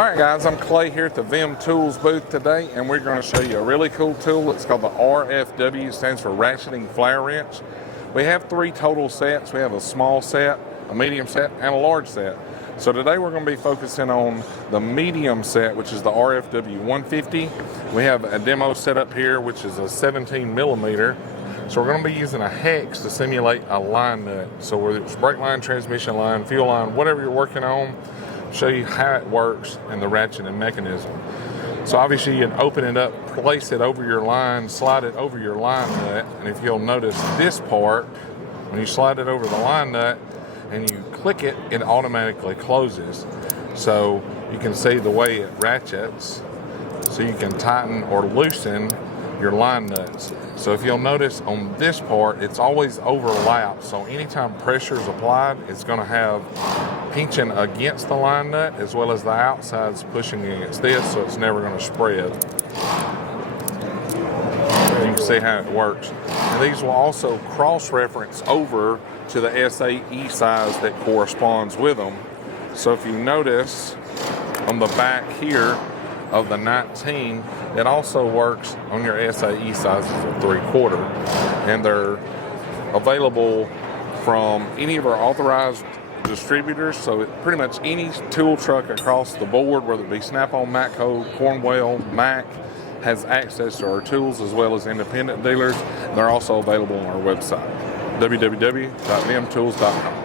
Alright guys, I'm Clay here at the VIM Tools booth today, and we're going to show you a really cool tool. It's called the RFW, stands for Ratcheting Flare Wrench. We have 3 total sets. We have a small set, a medium set, and a large set. So today we're going to be focusing on the medium set, which is the RFW 150. We have a demo set up here, which is a 17 millimeter. So we're going to be using a hex to simulate a line nut. So whether it's brake line, transmission line, fuel line, whatever you're working on, show you how it works and the ratcheting mechanism. So obviously you can open it up, place it over your line, slide it over your line nut, and if you'll notice this part, when you slide it over the line nut and you click it, it automatically closes. So you can see the way it ratchets, so you can tighten or loosen your line nuts. So if you'll notice on this part, it's always overlapped. So anytime pressure is applied, it's going to have pinching against the line nut as well as the outside's pushing against this, so it's never going to spread. You can see how it works. And these will also cross-reference over to the SAE size that corresponds with them. So if you notice on the back here of the 19, it also works on your SAE sizes of 3/4, and they're available from any of our authorized distributors. So pretty much any tool truck across the board, whether it be Snap-on, Matco, Cornwell, Mac, has access to our tools, as well as independent dealers. They're also available on our website, www.vimtools.com.